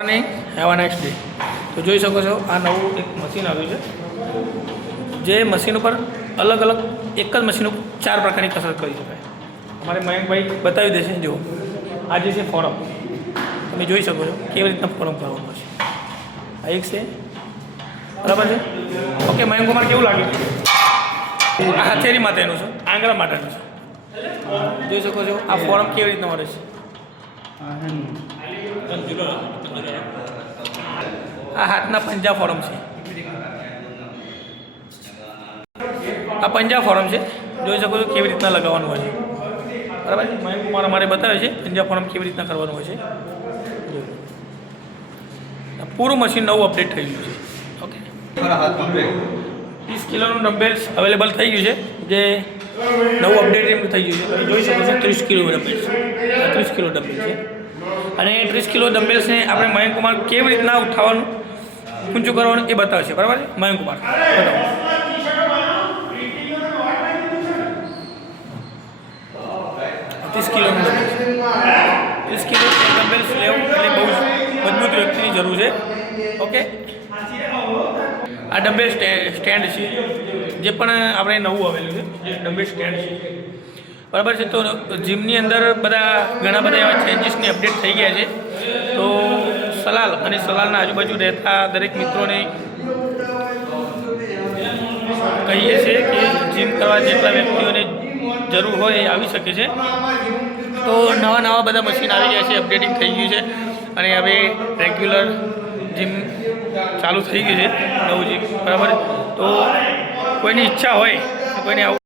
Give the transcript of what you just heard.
नहीं have a next day. तो જોઈ શકો છો આ નવું એક મશીન આવ્યું છે જે મશીન ઉપર અલગ અલગ એક જ મશીન ઉપર 4 પ્રકારની કસરત કરી શકાય। અમારે મયંકભાઈ બતાવી દેશે। જો આ જે છે ફોરમ, તમે જોઈ શકો છો કેવી રીતના ફોરમ કરવાનું છે। આ એક છે, બરાબર છે। ઓકે મયંક કુમાર, કેવું લાગે? આ હથેળી માટેનું છે, આંગળા માટેનું છે। જોઈ શકો છો આ ફોરમ કેવી રીતના મળે છે। આ હાથના પંજા ફોરમ છે। આ પંજા ફોરમ છે, જોઈ શકો છો કેવી રીતના લગાવવાનું હોય છે, બરાબર। મયંક કુમાર અમારે બતાવે છે પંજા ફોરમ કેવી રીતના કરવાનું હોય છે। પૂરું મશીન નવું અપડેટ થઈ ગયું છે। ઓકે, 30 કિલોનું ડમ્બેલ્સ અવેલેબલ થઈ ગયું છે, જે નવું અપડેટ એમ થઈ ગયું છે। જોઈ શકો છો 30 કિલો ડમ્બેલ્સ, 30 કિલો ડમ્બેલ્સ છે। અને 30 કિલો ડમ્બેલ્સને આપણે મયંક કુમાર કેવી રીતના ઉઠાવવાનું, ઊંચું કરવાનું એ બતાવશે, બરાબર। મયંક કુમાર બતાવો। 30 કિલોનું ડમ્બેલ્સ, 30 કિલો ડમ્બેલ્સ લેવું એટલે બહુ મજબૂત વ્યક્તિની જરૂર છે। ઓકે, આ ડમ્બેલ સ્ટેન્ડ છે, જે પણ આપણે નવું આવેલું છે, જે ડમ્બેલ સ્ટેન્ડ છે, બરાબર છે। તો જીમની અંદર ઘણા બધા એવા ચેન્જીસની અપડેટ થઈ ગયા છે। તો સલાલ અને સલાલના આજુબાજુ રહેતા દરેક મિત્રોને કહીએ છીએ કે જીમ કરવા જેટલા વ્યક્તિઓને જરૂર હોય એ આવી શકે છે। તો નવા બધા મશીન આવી ગયા છે, અપડેટિંગ થઈ ગયું છે, અને હવે રેગ્યુલર જીમ ચાલુ થઈ ગયું છે, નવું જીમ, બરાબર। તો કોઈની ઈચ્છા હોય તો કોઈને આવું